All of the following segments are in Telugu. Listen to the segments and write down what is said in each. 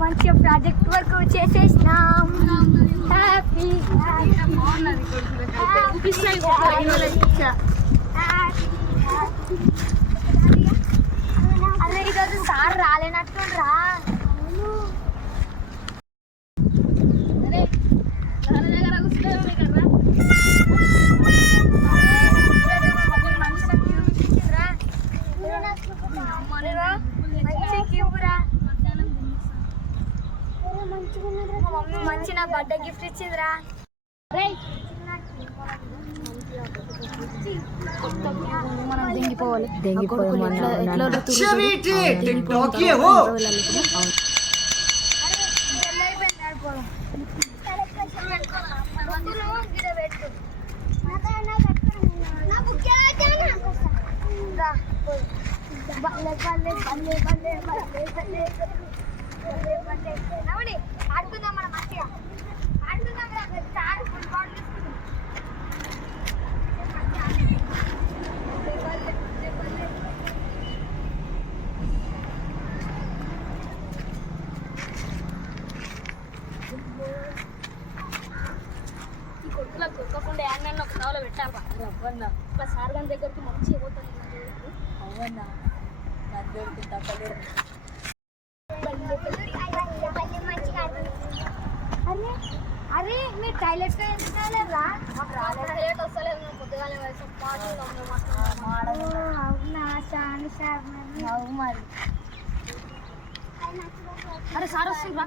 మంచిగా ప్రాజెక్ట్ వర్క్ చేసేసినాం. హ్యాపీ అరే ఈరోజు సార్ రాలేనట్టుండ్రా. మంచి నా బర్త్డే గిఫ్ట్ ఇచ్చిందిరా. మనం దెంగిపోవాలి. ఆడుకుందాం మనం మంచిగా ఆడుకుందాం. ఈ కొడుకులకు దొరకకుండా యాడ్ ఒక నవలో పెట్టాలి. అవ్వన్నా ఒక సార్ గారి దగ్గరికి మంచిగా పోతాను. అవునా నాకు దొరుకుతా అరే మీరు టాయిలెట్ రాలేరా? టాయిలెట్ వస్తలేదు. పొద్దుగానే అవునా సార్ మరి. అరే సార్ వస్తుందా?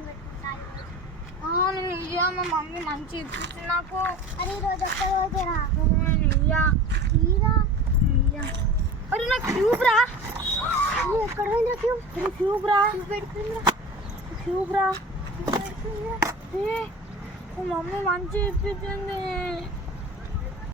నేను ఇయ్యా. మా మమ్మీ మంచి ఇప్పించింది నాకు. అరే ఈరోజు ఒక్క రోజేరా. ఇయ్యా అరే నాకు క్యూబ్ రా. ఎక్కడ పోయిందా క్యూబ్? క్యూబ్ రా. క్యూబ్ రా. మా మమ్మీ మంచి ఇప్పించింది.